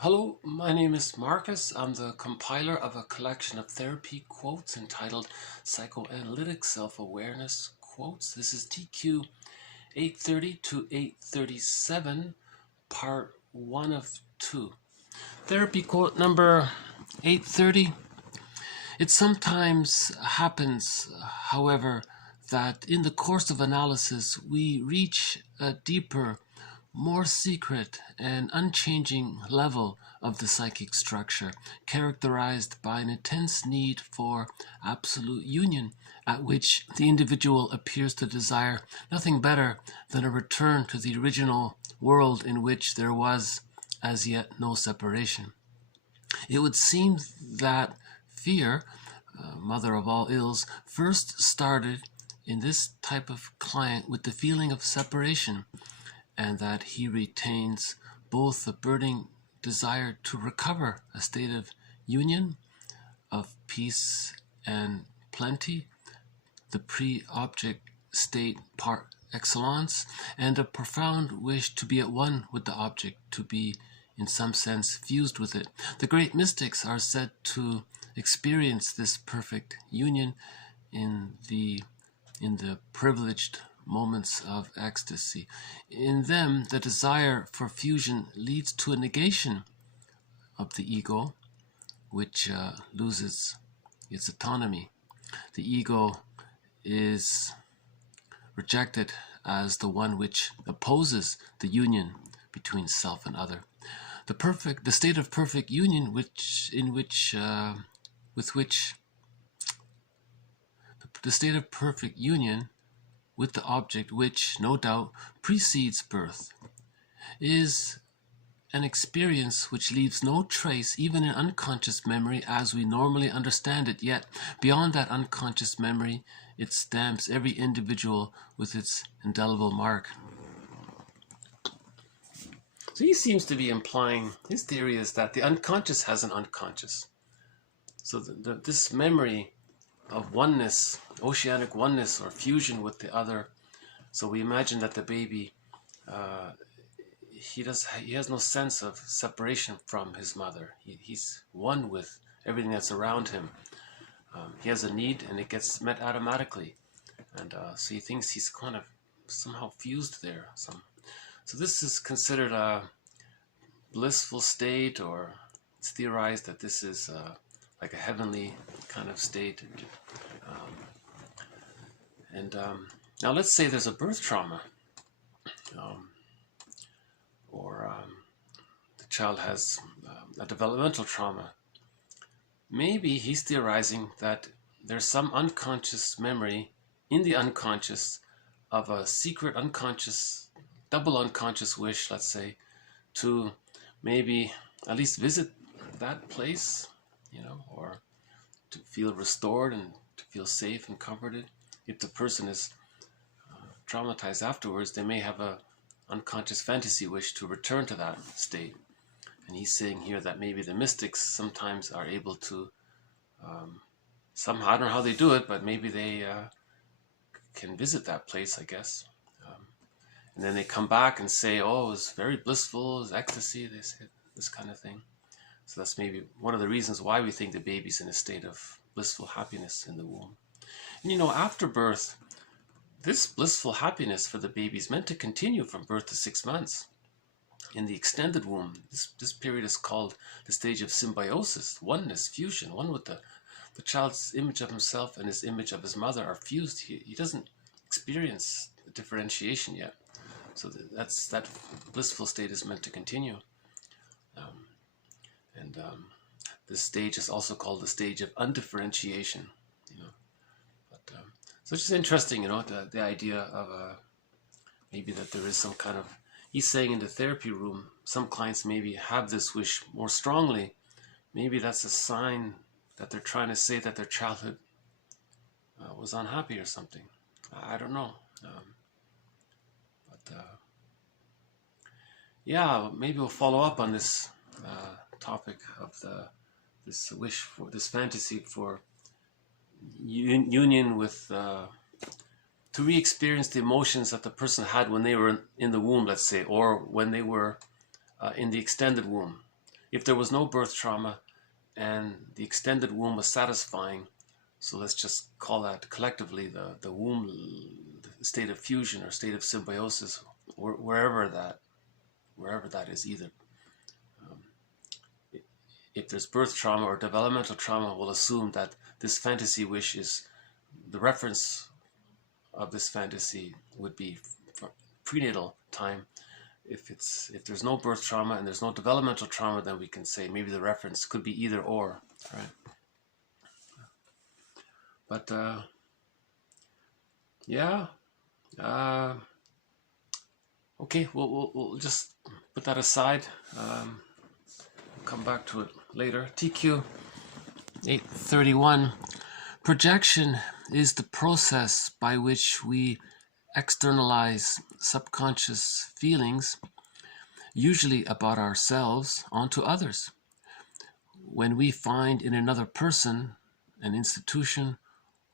Hello, my name is Marcus. I'm the compiler of a collection of therapy quotes entitled Psychoanalytic Self-Awareness Quotes. This is TQ 830 to 837, part 1 of 2. Therapy quote number 830. It sometimes happens, however, that in the course of analysis we reach a deeper, more secret and unchanging level of the psychic structure, characterized by an intense need for absolute union, at which the individual appears to desire nothing better than a return to the original world in which there was as yet no separation. It would seem that fear, mother of all ills, first started in this type of client with the feeling of separation, and that he retains both the burning desire to recover a state of union, of peace and plenty, the pre-object state par excellence, and a profound wish to be at one with the object, to be in some sense fused with it. The great mystics are said to experience this perfect union in the privileged moments of ecstasy. In them, the desire for fusion leads to a negation of the ego, which loses its autonomy. The ego is rejected as the one which opposes the union between self and other. The state of perfect union, the state of perfect union with the object, which no doubt precedes birth, is an experience which leaves no trace even in unconscious memory as we normally understand it, yet beyond that unconscious memory it stamps every individual with its indelible mark. So he seems to be implying, his theory is that the unconscious has an unconscious. So this memory of oneness, oceanic oneness or fusion with the other. So we imagine that the baby, he has no sense of separation from his mother. He's one with everything that's around him. He has a need and it gets met automatically. And so he thinks he's kind of somehow fused there. So this is considered a blissful state, or it's theorized that this is like a heavenly kind of state. Now let's say there's a birth trauma, or the child has a developmental trauma. Maybe he's theorizing that there's some unconscious memory in the unconscious of a secret unconscious, double unconscious wish, let's say, to maybe at least visit that place, or to feel restored and to feel safe and comforted. If the person is traumatized afterwards, they may have a unconscious fantasy wish to return to that state. And he's saying here that maybe the mystics sometimes are able to, somehow, I don't know how they do it, but maybe they can visit that place, I guess. And then they come back and say, oh, it was very blissful, it was ecstasy, this kind of thing. So that's maybe one of the reasons why we think the baby's in a state of blissful happiness in the womb. And after birth, this blissful happiness for the baby is meant to continue from birth to 6 months. In the extended womb, this period is called the stage of symbiosis, oneness, fusion. One with the child's image of himself and his image of his mother are fused. He doesn't experience the differentiation yet. So that blissful state is meant to continue. This stage is also called the stage of undifferentiation. So it's just interesting, the idea of maybe that there is some kind of, he's saying in the therapy room, some clients maybe have this wish more strongly. Maybe that's a sign that they're trying to say that their childhood was unhappy or something. I don't know. Yeah, maybe we'll follow up on this topic of this wish for, this fantasy for union with, to re-experience the emotions that the person had when they were in the womb, let's say, or when they were in the extended womb. if there was no birth trauma and the extended womb was satisfying, so let's just call that collectively the womb state of fusion or state of symbiosis, wherever that is, either if there's birth trauma or developmental trauma, we'll assume that this fantasy wish is the reference of this fantasy would be for prenatal time. If there's no birth trauma and there's no developmental trauma, then we can say maybe the reference could be either or, right? But yeah, okay, we'll just put that aside. Come back to it later. TQ 831. Projection is the process by which we externalize subconscious feelings, usually about ourselves, onto others. When we find in another person, an institution,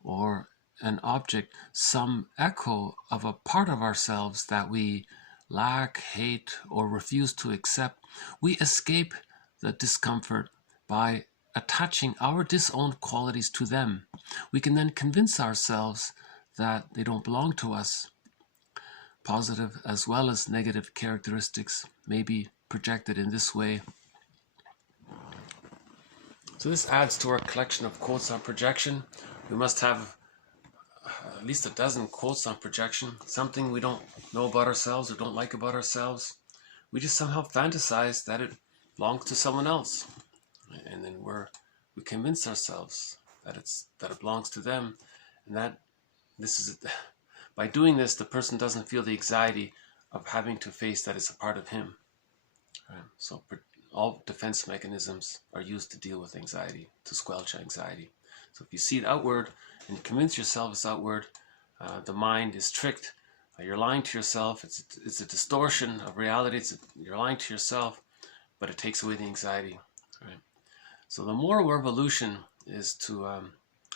or an object some echo of a part of ourselves that we lack, hate, or refuse to accept, we escape the discomfort by attaching our disowned qualities to them. We can then convince ourselves that they don't belong to us. Positive as well as negative characteristics may be projected in this way. So this adds to our collection of quotes on projection. We must have at least a dozen quotes on projection, something we don't know about ourselves or don't like about ourselves. We just somehow fantasize that it belongs to someone else, and then we convince ourselves that it belongs to them, and that this is by doing this, the person doesn't feel the anxiety of having to face that it's a part of him. Right? So all defense mechanisms are used to deal with anxiety, to squelch anxiety. So if you see it outward and you convince yourself it's outward, the mind is tricked. You're lying to yourself. It's a distortion of reality. You're lying to yourself, but it takes away the anxiety. Right? So the moral revolution is to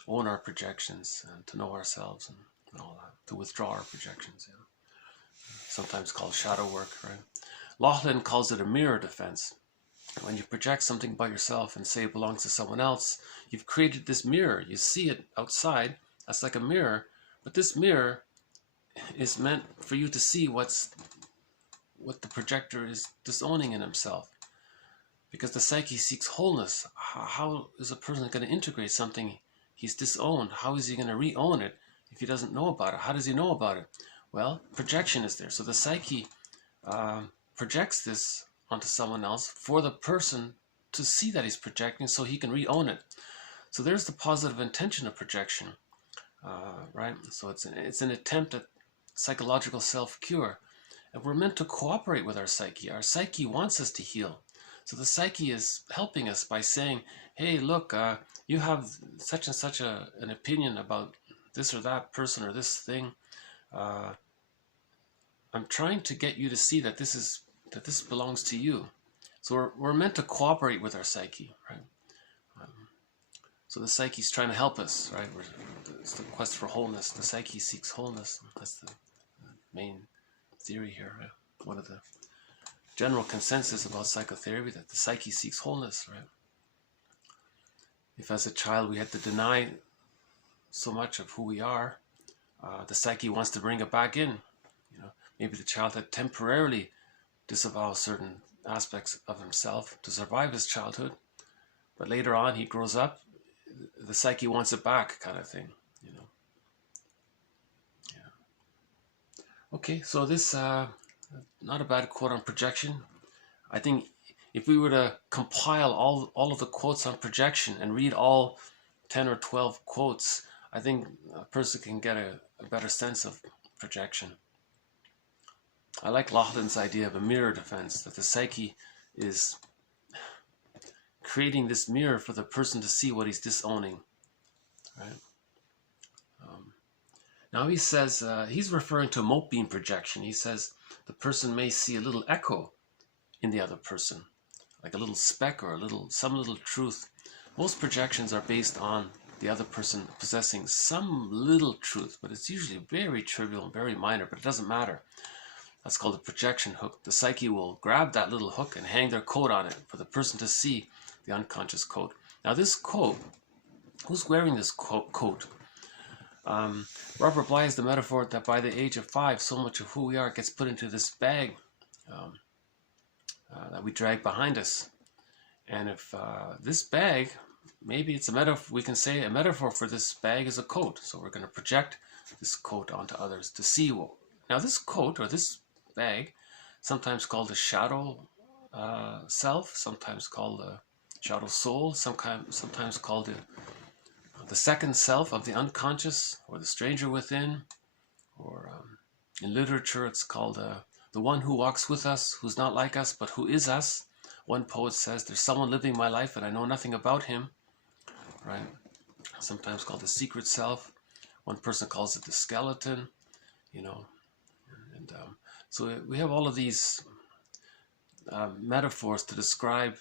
own our projections and to know ourselves and all that, to withdraw our projections. Yeah. Sometimes called shadow work. Right? Laughlin calls it a mirror defense. When you project something about yourself and say it belongs to someone else, you've created this mirror. You see it outside. That's like a mirror. But this mirror is meant for you to see what the projector is disowning in himself. Because the psyche seeks wholeness. How is a person going to integrate something he's disowned? How is he going to re-own it if he doesn't know about it? How does he know about it? Well, projection is there. So the psyche projects this onto someone else for the person to see that he's projecting so he can re-own it. So there's the positive intention of projection, right? So it's an attempt at psychological self-cure. And we're meant to cooperate with our psyche. Our psyche wants us to heal. So the psyche is helping us by saying, hey, look, you have such and such an opinion about this or that person or this thing. I'm trying to get you to see that this belongs to you. So we're meant to cooperate with our psyche, right? So the psyche's trying to help us, right? It's the quest for wholeness. The psyche seeks wholeness. That's the main theory here, right? One of the general consensus about psychotherapy, that the psyche seeks wholeness, right? If as a child we had to deny so much of who we are, the psyche wants to bring it back in. You know, maybe the child had temporarily disavowed certain aspects of himself to survive his childhood, but later on he grows up, the psyche wants it back, kind of thing, you know. Yeah. Okay, so this not a bad quote on projection. I think if we were to compile all of the quotes on projection and read all 10 or 12 quotes, I think a person can get a better sense of projection. I like Laughlin's idea of a mirror defense, that the psyche is creating this mirror for the person to see what he's disowning. Right? Now he says, he's referring to mote beam projection. He says the person may see a little echo in the other person, like a little speck or some little truth. Most projections are based on the other person possessing some little truth, but it's usually very trivial and very minor, but it doesn't matter. That's called a projection hook. The psyche will grab that little hook and hang their coat on it for the person to see the unconscious coat. Now this coat, who's wearing this coat? Robert Bly is the metaphor that by the age of 5, so much of who we are gets put into this bag that we drag behind us. And if this bag, maybe it's a metaphor, we can say a metaphor for this bag is a coat. So we're going to project this coat onto others to see. Now this coat or this bag, sometimes called the shadow self, sometimes called the shadow soul, sometimes called the second self of the unconscious, or the stranger within, or in literature it's called the one who walks with us, who's not like us, but who is us. One poet says, there's someone living my life and I know nothing about him, right? Sometimes called the secret self. One person calls it the skeleton, you know. And so we have all of these metaphors to describe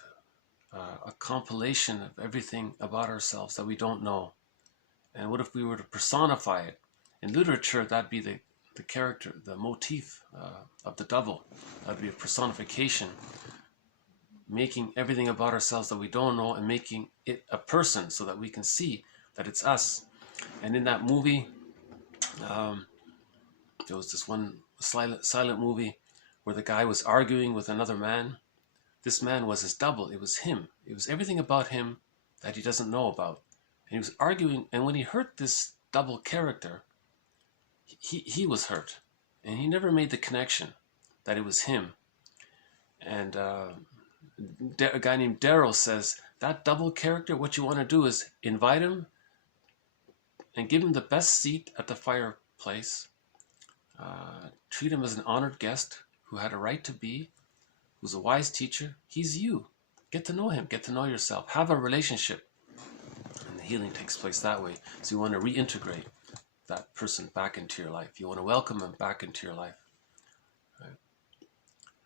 a compilation of everything about ourselves that we don't know. And what if we were to personify it? In literature, that'd be the character, the motif of the devil. That'd be a personification, making everything about ourselves that we don't know and making it a person so that we can see that it's us. And in that movie, there was this one silent movie where the guy was arguing with another man. This man was his double. It was him. It was everything about him that he doesn't know about. And he was arguing, and when he hurt this double character, he was hurt. And he never made the connection that it was him. And a guy named Daryl says, that double character, what you want to do is invite him and give him the best seat at the fireplace. Treat him as an honored guest who had a right to be, who's a wise teacher. He's you. Get to know him. Get to know yourself. Have a relationship. And the healing takes place that way. So you want to reintegrate that person back into your life. You want to welcome him back into your life. Right?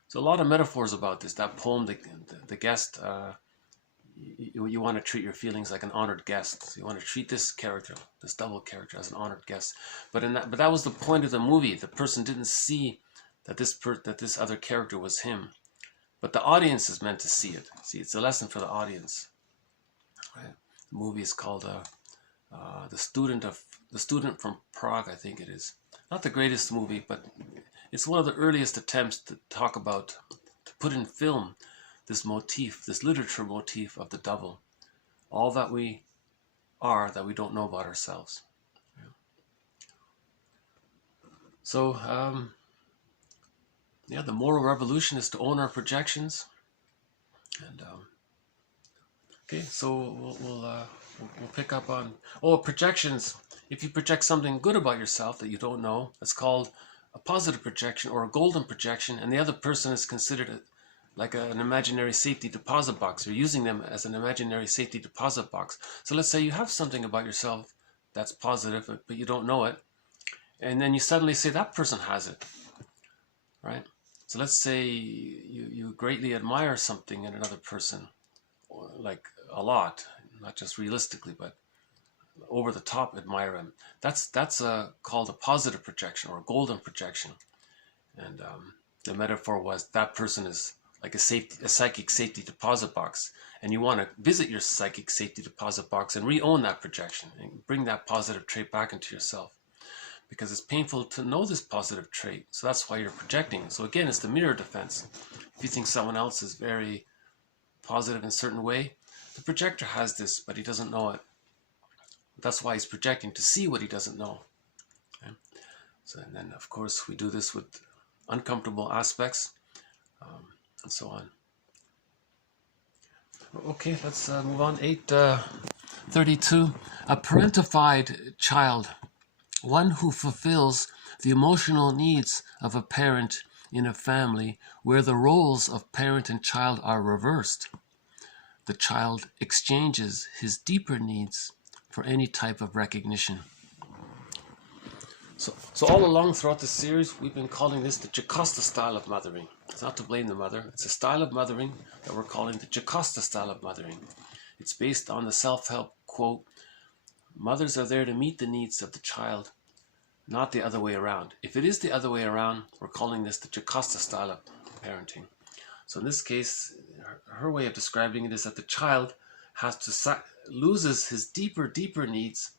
So a lot of metaphors about this. That poem, the guest, you want to treat your feelings like an honored guest. So you want to treat this character, this double character, as an honored guest. But that was the point of the movie. The person didn't see that this other character was him. But the audience is meant to see it. See, it's a lesson for the audience. Right? The movie is called the Student from Prague, I think it is. Not the greatest movie, but it's one of the earliest attempts to talk about, to put in film this motif, this literature motif of the double. All that we are that we don't know about ourselves. Yeah. So, the moral revolution is to own our projections. And okay, so we'll pick up on projections. If you project something good about yourself that you don't know, it's called a positive projection or a golden projection, and the other person is considered like an imaginary safety deposit box. You're using them as an imaginary safety deposit box. So let's say you have something about yourself that's positive, but you don't know it, and then you suddenly say that person has it, right? So let's say you greatly admire something in another person, like a lot, not just realistically, but over the top admire him. That's called a positive projection or a golden projection. And the metaphor was that person is like a psychic safety deposit box, and you want to visit your psychic safety deposit box and re-own that projection and bring that positive trait back into yourself, because it's painful to know this positive trait. So that's why you're projecting. So again, it's the mirror defense. If you think someone else is very positive in a certain way, the projector has this, but he doesn't know it. That's why he's projecting, to see what he doesn't know. Okay? So, and then of course we do this with uncomfortable aspects, and so on. Okay, let's move on. 832. A parentified child, one who fulfills the emotional needs of a parent in a family where the roles of parent and child are reversed. The child exchanges his deeper needs for any type of recognition. So all along throughout the series, we've been calling this the Jocasta style of mothering. It's not to blame the mother. It's a style of mothering that we're calling the Jocasta style of mothering. It's based on the self-help quote, "Mothers are there to meet the needs of the child, not the other way around. If it is the other way around, we're calling this the Jocasta style of parenting. So in this case, her way of describing it is that the child has to loses his deeper needs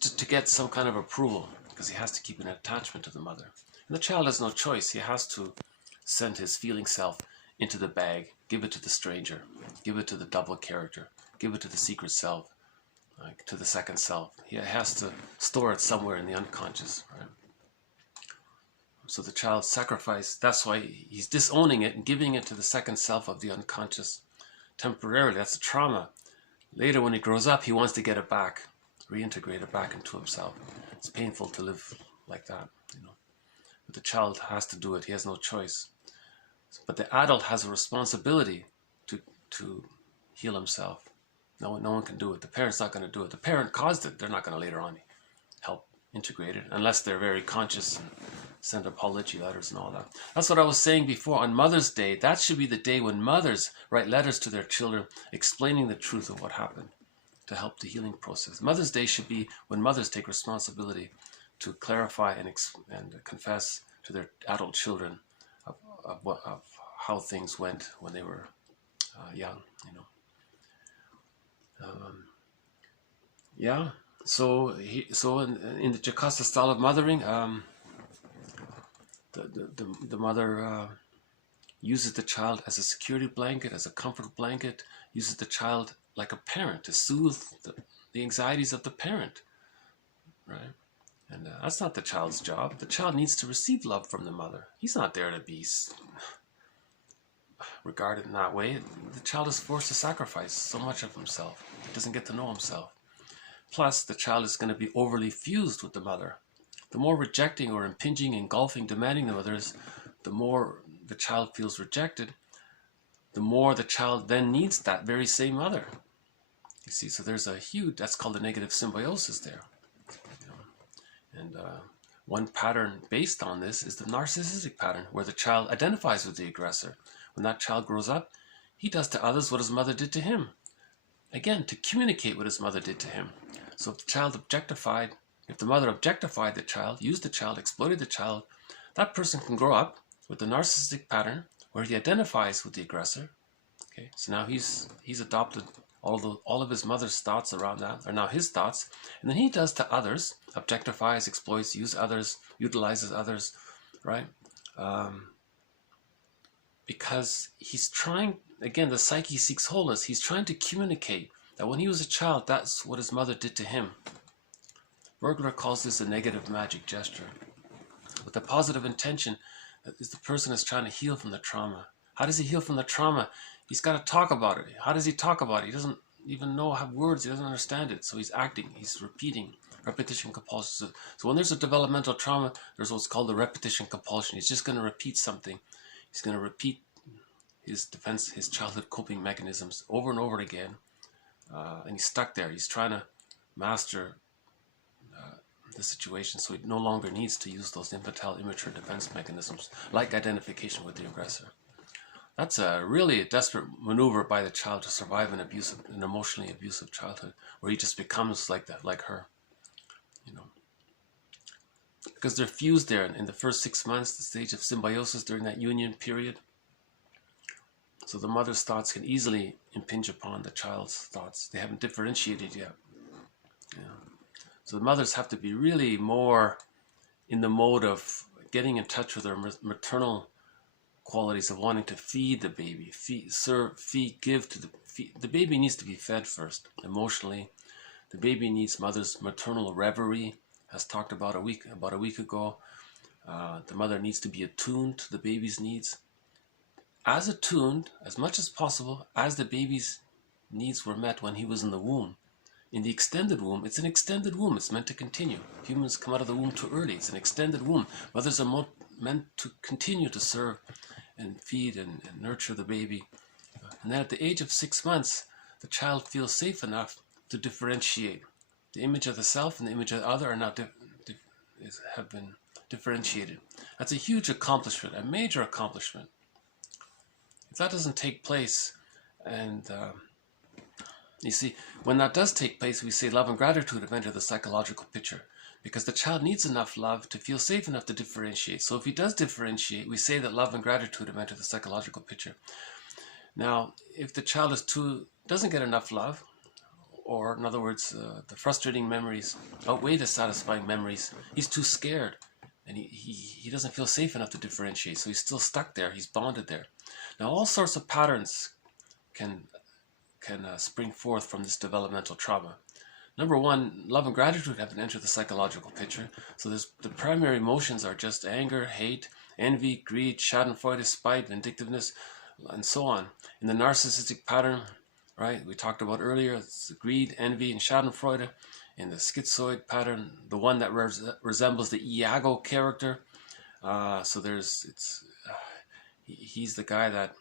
to get some kind of approval, because he has to keep an attachment to the mother. And the child has no choice. He has to send his feeling self into the bag, give it to the stranger, give it to the double character, give it to the secret self, like to the second self. He has to store it somewhere in the unconscious, right? So the child sacrifice, that's why he's disowning it and giving it to the second self of the unconscious temporarily. That's a trauma. Later when he grows up, he wants to get it back, reintegrate it back into himself. It's painful to live like that, you know. But the child has to do it. He has no choice. But the adult has a responsibility to heal himself. No one can do it. The parent's not going to do it. The parent caused it. They're not going to later on help integrate it, unless they're very conscious and send apology letters and all that. That's what I was saying before. On Mother's Day, that should be the day when mothers write letters to their children explaining the truth of what happened to help the healing process. Mother's Day should be when mothers take responsibility to clarify and confess to their adult children of how things went when they were young, you know. Yeah. So in the Jocasta style of mothering, the mother uses the child as a security blanket, as a comfort blanket, uses the child like a parent to soothe the anxieties of the parent, right? And that's not the child's job. The child needs to receive love from the mother. He's not there to be regarded in that way. The child is forced to sacrifice so much of himself. He doesn't get to know himself. Plus, the child is going to be overly fused with the mother. The more rejecting or impinging, engulfing, demanding the mother is, the more the child feels rejected, the more the child then needs that very same mother. You see, so there's a huge, that's called a negative symbiosis there. You know? And one pattern based on this is the narcissistic pattern, where the child identifies with the aggressor. When that child grows up, he does to others what his mother did to him. Again, to communicate what his mother did to him. So if the mother objectified the child, used the child, exploited the child, that person can grow up with the narcissistic pattern where he identifies with the aggressor. Okay, so now he's adopted all of his mother's thoughts around that are now his thoughts, and then he does to others, objectifies, exploits, uses others, utilizes others, right? Because he's trying, again, the psyche seeks wholeness. He's trying to communicate that when he was a child, that's what his mother did to him. Bergler calls this a negative magic gesture. With the positive intention is the person is trying to heal from the trauma. How does he heal from the trauma? He's got to talk about it. How does he talk about it? He doesn't even have words. He doesn't understand it. So he's acting. He's repeating. Repetition compulsion. So when there's a developmental trauma, there's what's called the repetition compulsion. He's just going to repeat something. He's going to repeat his defense, his childhood coping mechanisms over and over again. And he's stuck there. He's trying to master the situation, so he no longer needs to use those infantile, immature defense mechanisms like identification with the aggressor. That's a really desperate maneuver by the child to survive an emotionally abusive childhood, where he just becomes like that, like her, you know. Because they're fused there in the first 6 months, the stage of symbiosis during that union period. So the mother's thoughts can easily impinge upon the child's thoughts. They haven't differentiated yet. Yeah. So the mothers have to be really more in the mode of getting in touch with their maternal qualities of wanting to feed the baby, give to the baby needs to be fed first, emotionally. The baby needs mother's maternal reverie, as talked about a week ago. The mother needs to be attuned to the baby's needs. As attuned, as much as possible, as the baby's needs were met when he was in the womb. In the extended womb, it's an extended womb. It's meant to continue. Humans come out of the womb too early. It's an extended womb. Mothers are meant to continue to serve and feed and nurture the baby. And then at the age of 6 months, the child feels safe enough to differentiate. The image of the self and the image of the other are now have been differentiated. That's a huge accomplishment, a major accomplishment. If that doesn't take place, and you see, when that does take place, we say love and gratitude have entered the psychological picture. because the child needs enough love to feel safe enough to differentiate. So if he does differentiate, we say that love and gratitude have entered the psychological picture. Now, if the child doesn't get enough love, or in other words, the frustrating memories outweigh the satisfying memories, he's too scared, and he doesn't feel safe enough to differentiate, so he's still stuck there, he's bonded there. Now, all sorts of patterns can spring forth from this developmental trauma. Number one, love and gratitude haven't entered the psychological picture. So the primary emotions are just anger, hate, envy, greed, schadenfreude, spite, vindictiveness, and so on. In the narcissistic pattern, right, we talked about earlier, it's greed, envy, and schadenfreude. In the schizoid pattern, the one that resembles the Iago character. He's the guy that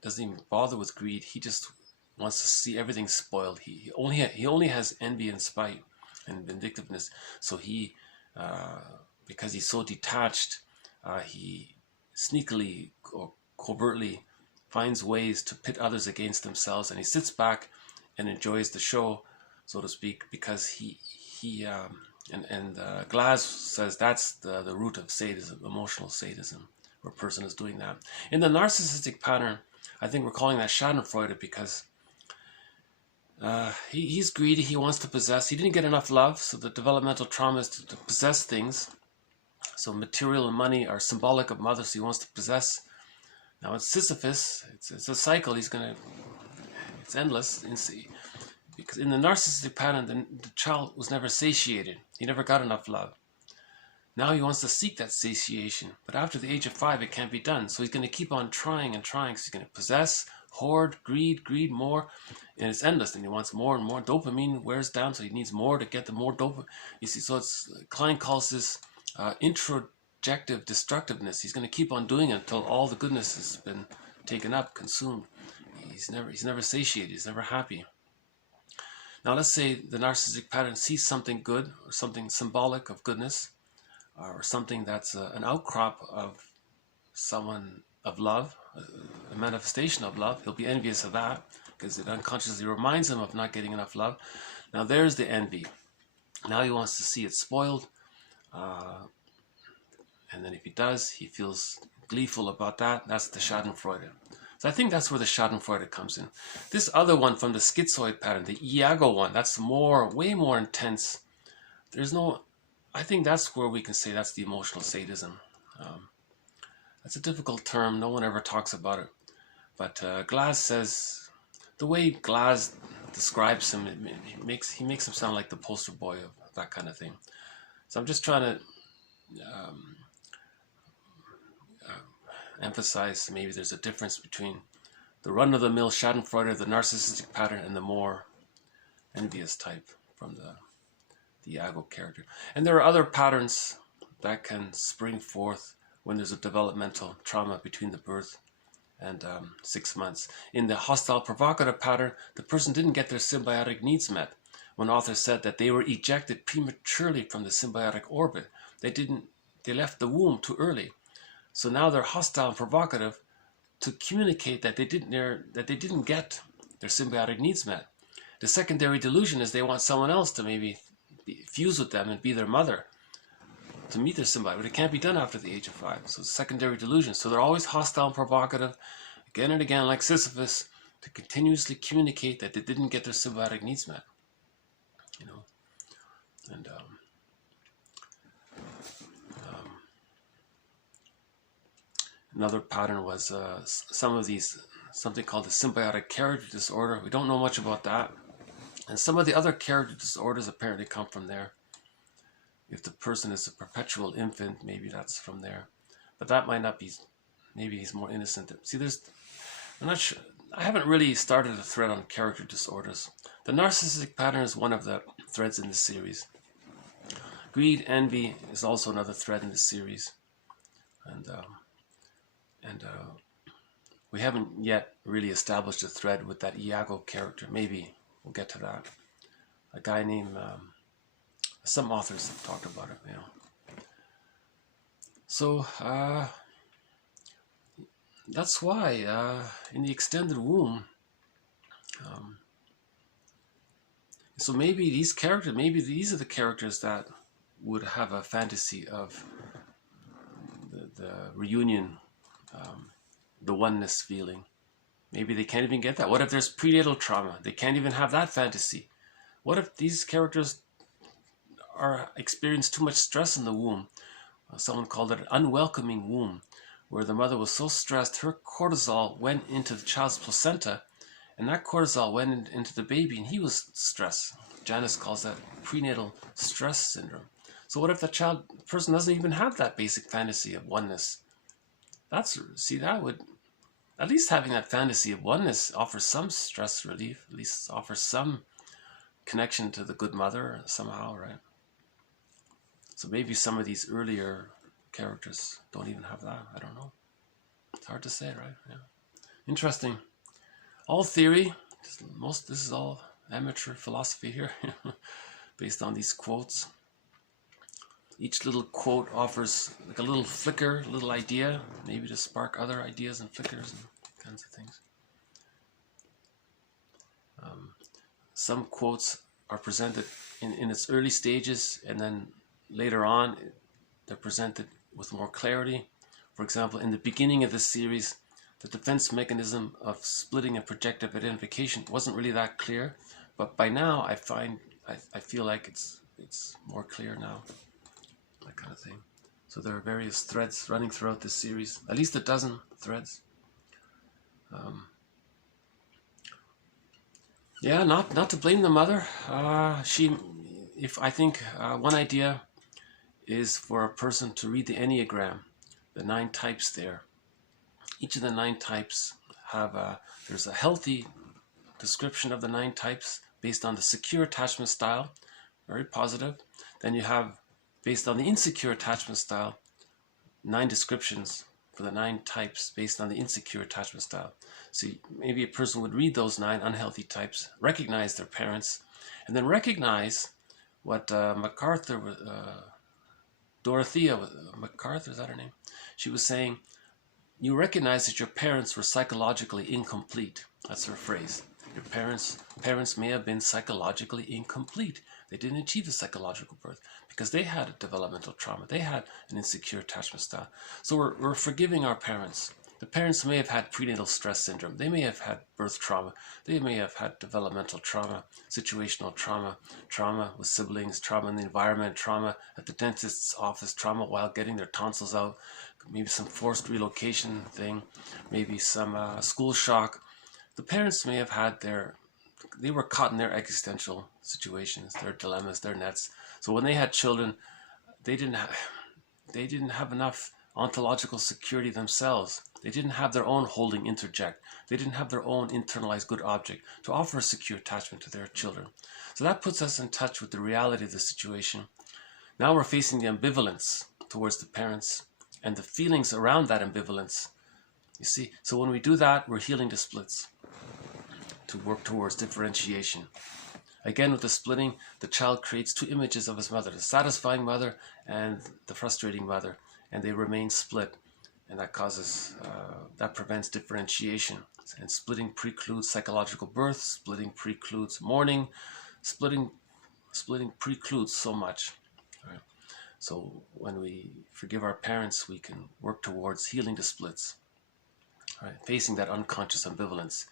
doesn't even bother with greed. He just wants to see everything spoiled. He only has envy and spite and vindictiveness. So because he's so detached, he sneakily or covertly finds ways to pit others against themselves, and he sits back and enjoys the show, so to speak, because Glass says that's the root of sadism, emotional sadism, where a person is doing that. In the narcissistic pattern, I think we're calling that schadenfreude because he's greedy, he wants to possess. He didn't get enough love, so the developmental trauma is to possess things. So material and money are symbolic of mother, so he wants to possess. Now it's Sisyphus, it's a cycle, it's endless. Because in the narcissistic pattern, the child was never satiated. He never got enough love. Now he wants to seek that satiation, but after the age of 5, it can't be done. So he's going to keep on trying and trying. So he's going to possess, hoard, greed more, and it's endless. And he wants more and more. Dopamine wears down, so he needs more to get the more dopamine. You see, so Klein calls this introjective destructiveness. He's going to keep on doing it until all the goodness has been taken up, consumed. He's never satiated. He's never happy. Now let's say the narcissistic pattern sees something good or something symbolic of goodness, or something that's an outcrop of someone of love, a manifestation of love. He'll be envious of that because it unconsciously reminds him of not getting enough love. Now there's the envy. Now he wants to see it spoiled, and then if he does, he feels gleeful about that. That's the schadenfreude. So I think that's where the schadenfreude comes in. This other one from the schizoid pattern, the Iago one, that's way more intense. I think that's where we can say that's the emotional sadism. That's a difficult term. No one ever talks about it. But Glass says, the way Glass describes him, he makes him sound like the poster boy of that kind of thing. So I'm just trying to emphasize maybe there's a difference between the run-of-the-mill schadenfreude, the narcissistic pattern, and the more envious type from the Iago character. And there are other patterns that can spring forth when there's a developmental trauma between the birth and 6 months. In the hostile provocative pattern, the person didn't get their symbiotic needs met. One author said that they were ejected prematurely from the symbiotic orbit. They left the womb too early. So now they're hostile and provocative to communicate that they didn't get their symbiotic needs met. The secondary delusion is they want someone else to maybe fuse with them and be their mother to meet their symbiote, but it can't be done after the age of 5. So it's secondary delusion. So they're always hostile and provocative, again and again, like Sisyphus, to continuously communicate that they didn't get their symbiotic needs met. And another pattern was something called the symbiotic character disorder. We don't know much about that. And some of the other character disorders apparently come from there. If the person is a perpetual infant, maybe that's from there. But that might not be, maybe he's more innocent. See, I'm not sure. I haven't really started a thread on character disorders. The narcissistic pattern is one of the threads in this series. Greed, envy is also another thread in this series. And we haven't yet really established a thread with that Iago character. Maybe we'll get to that. A guy named, some authors have talked about it, So that's why in the extended womb, So maybe these characters, maybe these are the characters that would have a fantasy of the reunion, the oneness feeling. Maybe they can't even get that. What if there's prenatal trauma? They can't even have that fantasy. What if these characters are experience too much stress in the womb? Someone called it an unwelcoming womb, where the mother was so stressed her cortisol went into the child's placenta, and that cortisol went into the baby, and he was stressed. Janice calls that prenatal stress syndrome. So what if the person doesn't even have that basic fantasy of oneness? That would, at least having that fantasy of oneness offers some stress relief, at least offers some connection to the good mother somehow, right? So maybe some of these earlier characters don't even have that. I don't know. It's hard to say, right? Yeah. Interesting. All theory. This is all amateur philosophy here, based on these quotes. Each little quote offers like a little flicker, a little idea, maybe to spark other ideas and flickers and kinds of things. Some quotes are presented in its early stages, and then later on they're presented with more clarity. For example, in the beginning of this series, the defense mechanism of splitting and projective identification wasn't really that clear, but by now I feel like it's more clear now, that kind of thing. So there are various threads running throughout this series, at least a dozen threads. Yeah, not to blame the mother. I think one idea is for a person to read the Enneagram, the 9 types there. Each of the 9 types there's a healthy description of the 9 types based on the secure attachment style, very positive. Then you have, based on the insecure attachment style, 9 descriptions for the 9 types based on the insecure attachment style. So maybe a person would read those 9 unhealthy types, recognize their parents, and then recognize what Dorothea MacArthur, is that her name? She was saying, you recognize that your parents were psychologically incomplete. That's her phrase. Your parents may have been psychologically incomplete. They didn't achieve a psychological birth because they had a developmental trauma. They had an insecure attachment style. So we're forgiving our parents. The parents may have had prenatal stress syndrome. They may have had birth trauma. They may have had developmental trauma, situational trauma, trauma with siblings, trauma in the environment, trauma at the dentist's office, trauma while getting their tonsils out, maybe some forced relocation thing, maybe some school shock. The parents may have had they were caught in their existential situations, their dilemmas, their nets. So when they had children, they didn't have enough ontological security themselves. They didn't have their own holding interject. They didn't have their own internalized good object to offer a secure attachment to their children. So that puts us in touch with the reality of the situation. Now we're facing the ambivalence towards the parents and the feelings around that ambivalence. You see, so when we do that, we're healing the splits to work towards differentiation. Again, with the splitting, the child creates 2 images of his mother, the satisfying mother and the frustrating mother, and they remain split. And that prevents differentiation. And splitting precludes psychological birth, splitting precludes mourning, splitting precludes so much. Right? So when we forgive our parents, we can work towards healing the splits, right? Facing that unconscious ambivalence,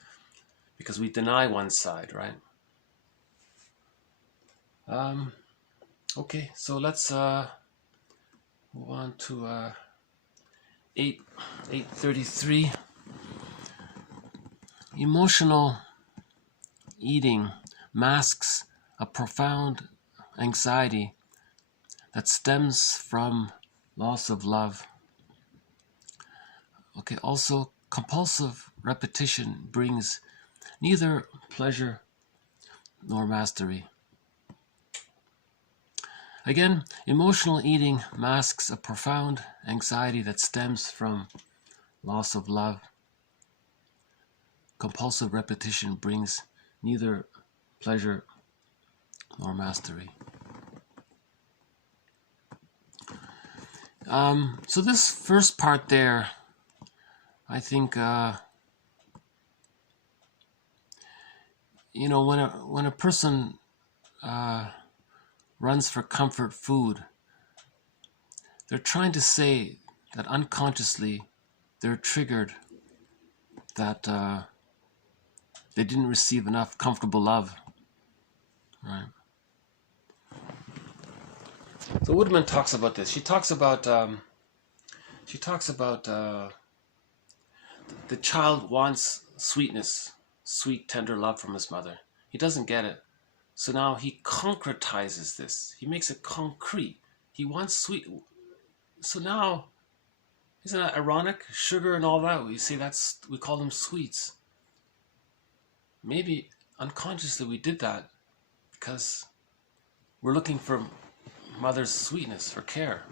because we deny one side, right? Okay, so let's move on to 833. Emotional eating masks a profound anxiety that stems from loss of love. Okay, also compulsive repetition brings neither pleasure nor mastery. Again, emotional eating masks a profound anxiety that stems from loss of love. Compulsive repetition brings neither pleasure nor mastery. So this first part there, I think, when a person runs for comfort food. They're trying to say that unconsciously they're triggered, that they didn't receive enough comfortable love, right? So Woodman talks about this. She talks about the child wants sweetness, sweet, tender love from his mother. He doesn't get it. So now he concretizes this. He makes it concrete. He wants sweet. So now, isn't that ironic? Sugar and all that, we call them sweets. Maybe unconsciously we did that because we're looking for mother's sweetness, for care.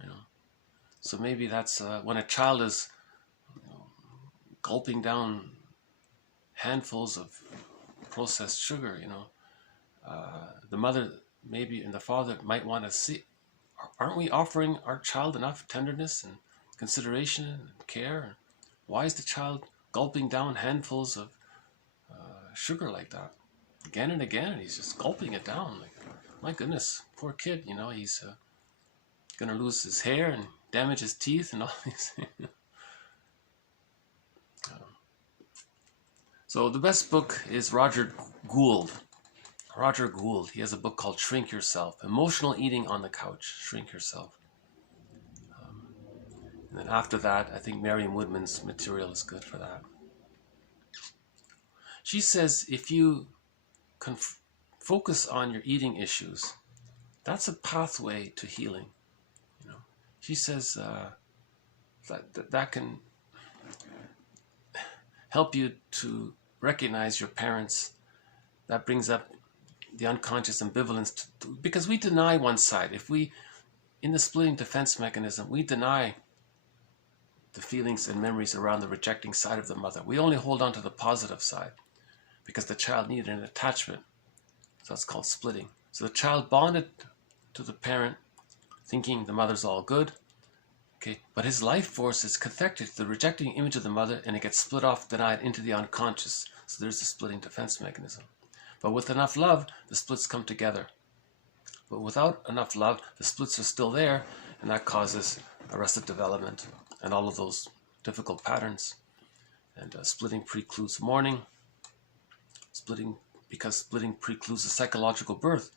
You know. So maybe that's when a child is gulping down handfuls of processed sugar, the mother maybe and the father might want to see, aren't we offering our child enough tenderness and consideration and care? Why is the child gulping down handfuls of sugar like that again and again? He's just gulping it down. Like, my goodness, poor kid. He's gonna lose his hair and damage his teeth and all these things. So the best book is Roger Gould. Roger Gould. He has a book called Shrink Yourself. Emotional Eating on the Couch. Shrink Yourself. And then after that, I think Marion Woodman's material is good for that. She says if you focus on your eating issues, that's a pathway to healing. She says that can help you to recognize your parents. That brings up the unconscious ambivalence, because we deny one side. If we, in the splitting defense mechanism, we deny the feelings and memories around the rejecting side of the mother. We only hold on to the positive side because the child needed an attachment. So that's called splitting. So the child bonded to the parent thinking the mother's all good, okay, but his life force is cathectic to the rejecting image of the mother, and it gets split off, denied into the unconscious. So there's the splitting defense mechanism. But with enough love, the splits come together. But without enough love, the splits are still there, and that causes arrested development and all of those difficult patterns. And splitting precludes mourning. Because splitting precludes a psychological birth.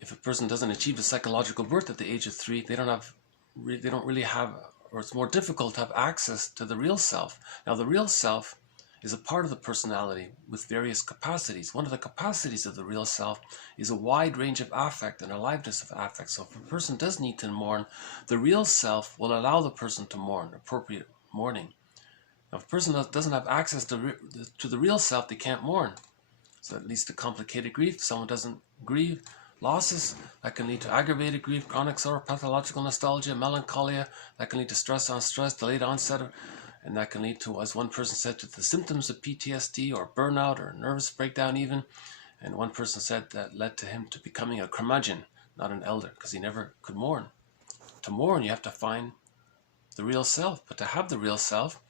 If a person doesn't achieve a psychological birth at the age of 3, they don't really have, or it's more difficult to have access to the real self. Now, the real self is a part of the personality with various capacities. One of the capacities of the real self is a wide range of affect and aliveness of affect. So if a person does need to mourn, the real self will allow the person to mourn, appropriate mourning. Now, if a person doesn't have access to the real self, they can't mourn. So that leads to complicated grief. Someone doesn't grieve losses, that can lead to aggravated grief, chronic sorrow, pathological nostalgia, melancholia. That can lead to stress on stress, delayed onset, and that can lead to, as one person said, to the symptoms of PTSD or burnout or nervous breakdown even. And one person said that led to him to becoming a curmudgeon, not an elder, because he never could mourn. To mourn, you have to find the real self. But to have the real self,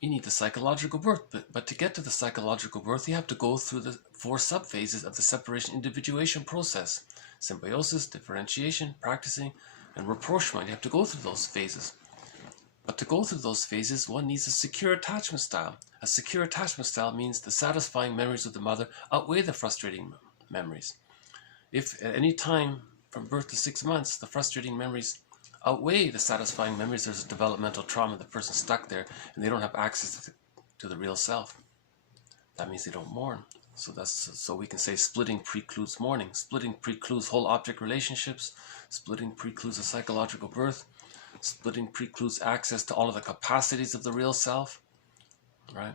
you need the psychological birth. But to get to the psychological birth, you have to go through the 4 subphases of the separation individuation process. Symbiosis, differentiation, practicing, and rapprochement. You have to go through those phases. But to go through those phases, one needs a secure attachment style. A secure attachment style means the satisfying memories of the mother outweigh the frustrating memories. If at any time from birth to 6 months, the frustrating memories outweigh the satisfying memories, there's a developmental trauma, the person's stuck there, and they don't have access to the real self. That means they don't mourn. So we can say splitting precludes mourning. Splitting precludes whole object relationships. Splitting precludes a psychological birth. Splitting precludes access to all of the capacities of the real self, right?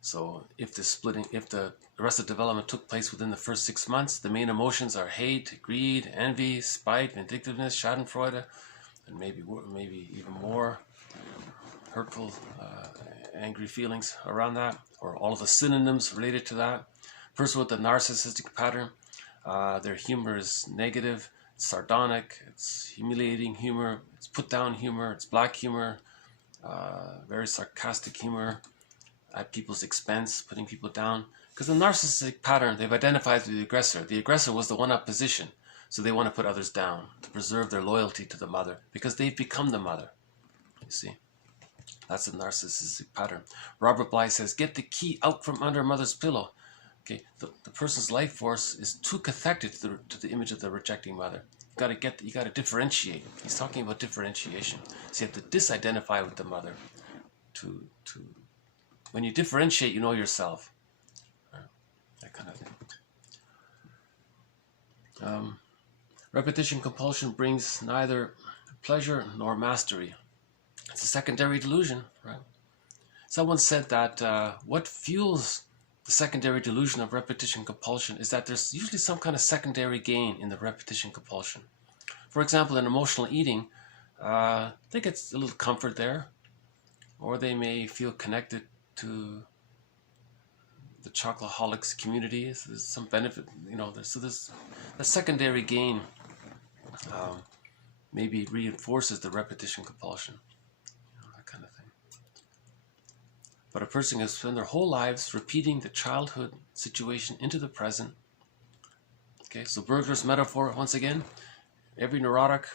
So if the arrested development took place within the first 6 months, the main emotions are hate, greed, envy, spite, vindictiveness, schadenfreude, and maybe even more hurtful, angry feelings around that, or all of the synonyms related to that. Person with the narcissistic pattern, their humor is negative, it's sardonic, it's humiliating humor, it's put down humor, it's black humor, very sarcastic humor, at people's expense, putting people down. Because the narcissistic pattern, they've identified with the aggressor. The aggressor was the one up position, so they want to put others down to preserve their loyalty to the mother, because they've become the mother. You see, that's a narcissistic pattern. Robert Bly says, get the key out from under mother's pillow. Okay, the person's life force is too cathected to the image of the rejecting mother. You got to differentiate. He's talking about differentiation. So you have to disidentify with the mother. When you differentiate, you know yourself. That kind of thing. Repetition compulsion brings neither pleasure nor mastery. It's a secondary delusion, right? Someone said that what fuels the secondary delusion of repetition compulsion is that there's usually some kind of secondary gain in the repetition compulsion. For example, in emotional eating, they get a little comfort there, or they may feel connected to the chocoholics community. So there's some benefit, there's a secondary gain maybe reinforces the repetition compulsion, that kind of thing. But a person has spent their whole lives repeating the childhood situation into the present. Okay, so Berger's metaphor, once again, every neurotic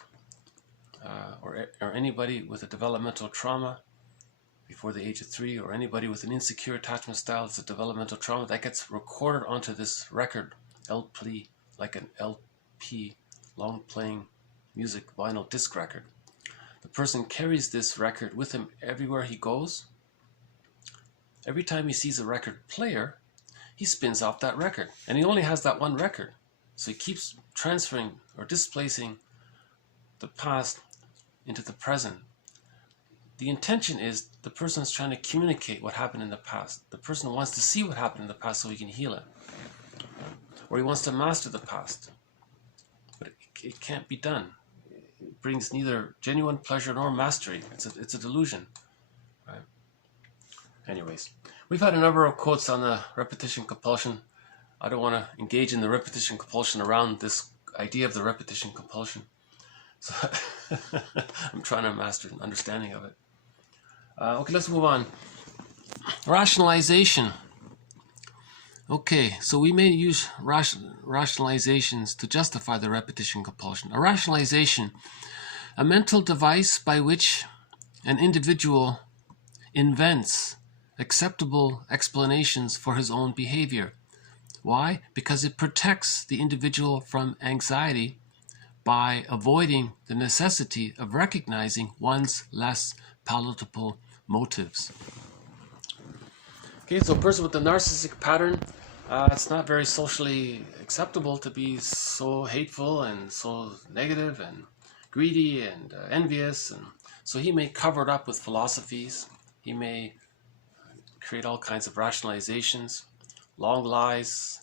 or anybody with a developmental trauma before the age of 3, or anybody with an insecure attachment style, it's a developmental trauma that gets recorded onto this record, LP, like an LP, long playing music vinyl disc record. The person carries this record with him everywhere he goes. Every time he sees a record player, he spins off that record, and he only has that one record. So he keeps transferring or displacing the past into the present. The intention is the person is trying to communicate what happened in the past. The person wants to see what happened in the past so he can heal it. Or he wants to master the past. But it can't be done. It brings neither genuine pleasure nor mastery. It's a delusion. Right? Anyways, we've had a number of quotes on the repetition compulsion. I don't want to engage in the repetition compulsion around this idea of the repetition compulsion. So I'm trying to master an understanding of it. Okay, let's move on. Rationalization. Okay, so we may use rationalizations to justify the repetition compulsion. A rationalization, a mental device by which an individual invents acceptable explanations for his own behavior. Why? Because it protects the individual from anxiety by avoiding the necessity of recognizing one's less palatable motives. Okay, so a person with a narcissistic pattern, it's not very socially acceptable to be so hateful and so negative and greedy and envious, and so he may cover it up with philosophies. He may create all kinds of rationalizations, long lies,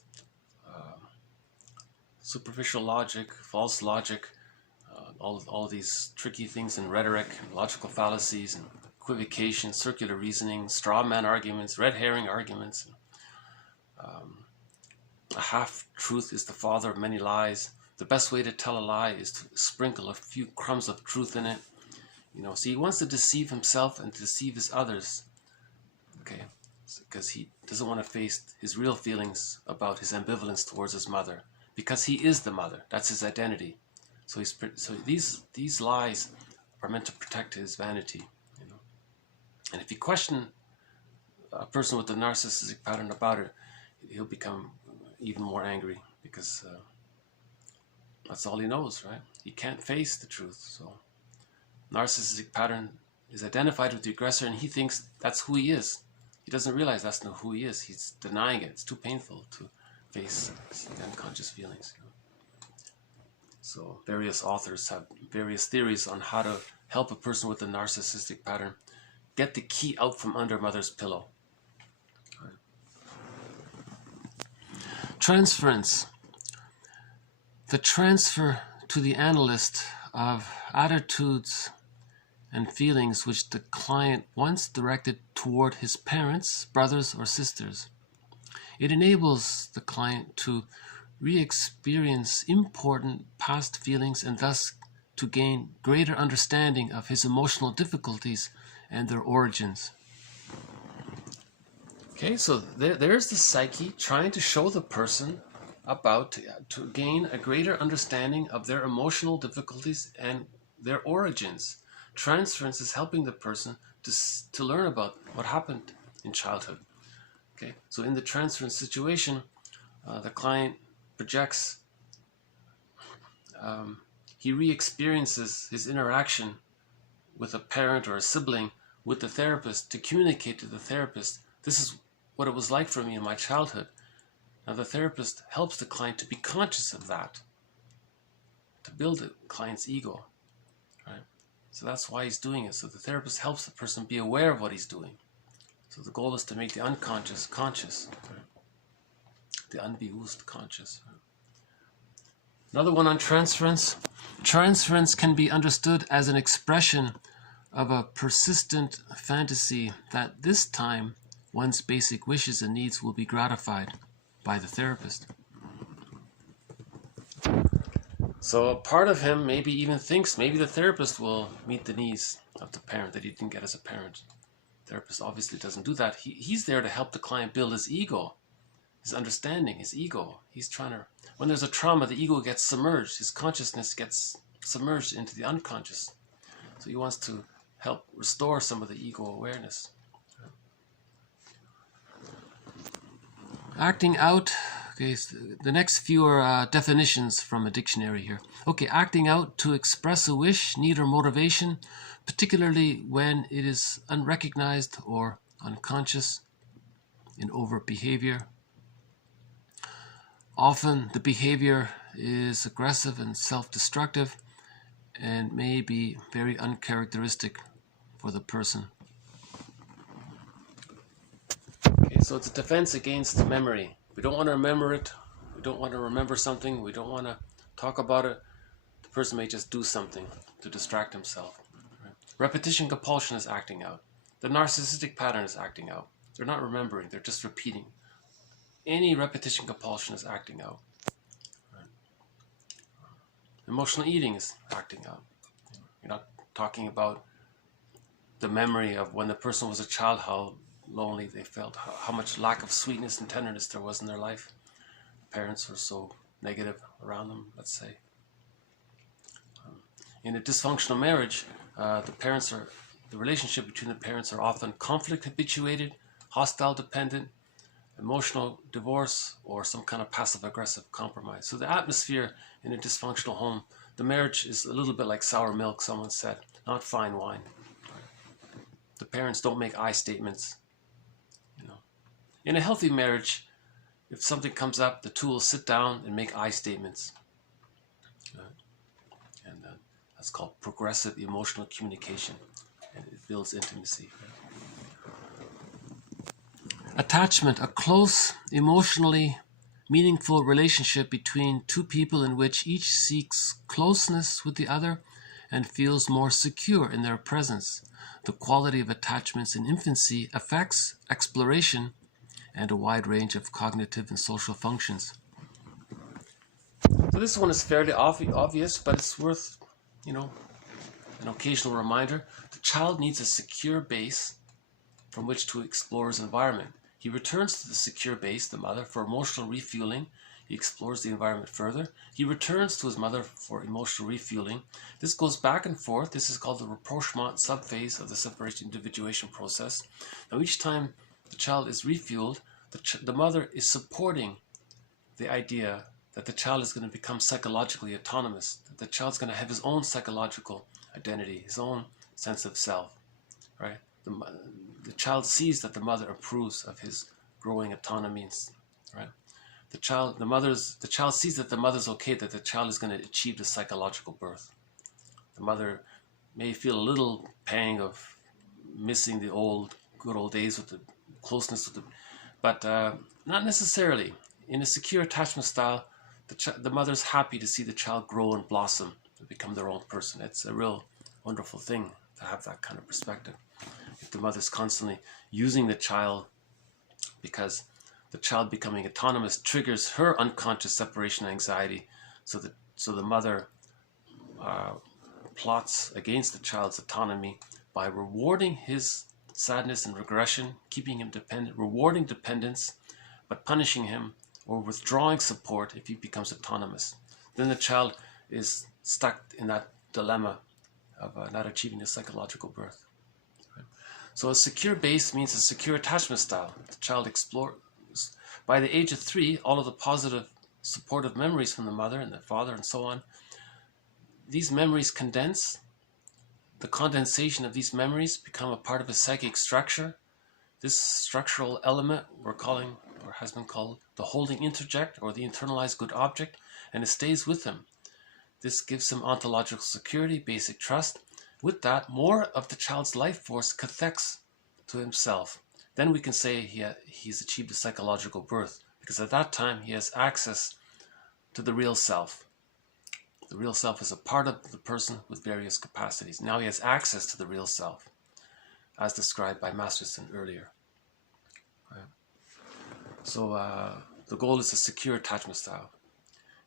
superficial logic, false logic, all these tricky things in rhetoric, logical fallacies, and equivocation, circular reasoning, straw man arguments, red herring arguments. A half-truth is the father of many lies. The best way to tell a lie is to sprinkle a few crumbs of truth in it. So he wants to deceive himself and deceive his others. Okay, because he doesn't want to face his real feelings about his ambivalence towards his mother, because he is the mother. That's his identity. So these lies are meant to protect his vanity. And if you question a person with a narcissistic pattern about it, he'll become even more angry, because that's all he knows, right? He can't face the truth. So narcissistic pattern is identified with the aggressor, and he thinks that's who he is. He doesn't realize that's not who he is. He's denying it. It's too painful to face the unconscious feelings. So various authors have various theories on how to help a person with a narcissistic pattern get the key out from under mother's pillow. Transference. The transfer to the analyst of attitudes and feelings which the client once directed toward his parents, brothers, or sisters. It enables the client to re-experience important past feelings and thus to gain greater understanding of his emotional difficulties and their origins. Okay, so there's the psyche trying to show the person about to gain a greater understanding of their emotional difficulties and their origins. Transference is helping the person to learn about what happened in childhood. Okay, so in the transference situation, the client projects, he re-experiences his interaction with a parent or a sibling with the therapist to communicate to the therapist, this is what it was like for me in my childhood. Now the therapist helps the client to be conscious of that, to build the client's ego, right? So that's why he's doing it. So the therapist helps the person be aware of what he's doing. So the goal is to make the unconscious conscious, right? The unbewusst conscious. Right? Another one on transference. Transference can be understood as an expression of a persistent fantasy that this time one's basic wishes and needs will be gratified by the therapist. So a part of him maybe even thinks maybe the therapist will meet the needs of the parent that he didn't get as a parent. The therapist obviously doesn't do that. He's there to help the client build his ego, his understanding, his ego. He's trying to, when there's a trauma, the ego gets submerged. His consciousness gets submerged into the unconscious. So he wants to help restore some of the ego awareness. Acting out. Okay, so the next few are definitions from a dictionary here. Okay, acting out to express a wish, need, or motivation, particularly when it is unrecognized or unconscious in overt behavior. Often the behavior is aggressive and self-destructive and may be very uncharacteristic for the person. Okay, so it's a defense against memory. We don't want to remember it. We don't want to remember something. We don't want to talk about it. The person may just do something to distract himself. Right? Repetition compulsion is acting out. The narcissistic pattern is acting out. They're not remembering. They're just repeating. Any repetition compulsion is acting out. Right? Emotional eating is acting out. You're not talking about the memory of when the person was a child, how lonely they felt, how much lack of sweetness and tenderness there was in their life. Parents were so negative around them, let's say. In a dysfunctional marriage, the relationship between the parents are often conflict habituated, hostile dependent, emotional divorce, or some kind of passive aggressive compromise. So the atmosphere in a dysfunctional home, the marriage is a little bit like sour milk, someone said, not fine wine. The parents don't make I statements. In a healthy marriage, if something comes up, the two will sit down and make I statements. And that's called progressive emotional communication. And it builds intimacy. Attachment, a close, emotionally meaningful relationship between two people in which each seeks closeness with the other and feels more secure in their presence. The quality of attachments in infancy affects exploration and a wide range of cognitive and social functions. So this one is fairly obvious, but it's worth, an occasional reminder. The child needs a secure base from which to explore his environment. He returns to the secure base, the mother, for emotional refueling. He explores the environment further. He returns to his mother for emotional refueling. This goes back and forth. This is called the rapprochement subphase of the separation individuation process. Now each time the child is refueled, the mother is supporting the idea that the child is going to become psychologically autonomous, that the child's going to have his own psychological identity, his own sense of self, right? The child sees that the mother approves of his growing autonomy, right? The child sees that the mother's okay, that the child is going to achieve the psychological birth. The mother may feel a little pang of missing the good old days with the closeness with but not necessarily. In a secure attachment style, the mother's happy to see the child grow and blossom and become their own person. It's a real wonderful thing to have that kind of perspective. If the mother's constantly using the child because the child becoming autonomous triggers her unconscious separation anxiety, so the mother plots against the child's autonomy by rewarding his sadness and regression, keeping him dependent, rewarding dependence, but punishing him or withdrawing support if he becomes autonomous. Then the child is stuck in that dilemma of not achieving the psychological birth. Right? So a secure base means a secure attachment style. The child explores. By the age of 3, all of the positive supportive memories from the mother and the father and so on, these memories condense. The condensation of these memories become a part of his psychic structure. This structural element we're calling, or has been called, the holding interject or the internalized good object, and it stays with him. This gives him ontological security, basic trust. With that, more of the child's life force cathects to himself. Then we can say he's achieved a psychological birth, because at that time he has access to the real self. The real self is a part of the person with various capacities. Now he has access to the real self, as described by Masterson earlier. Right. So the goal is a secure attachment style.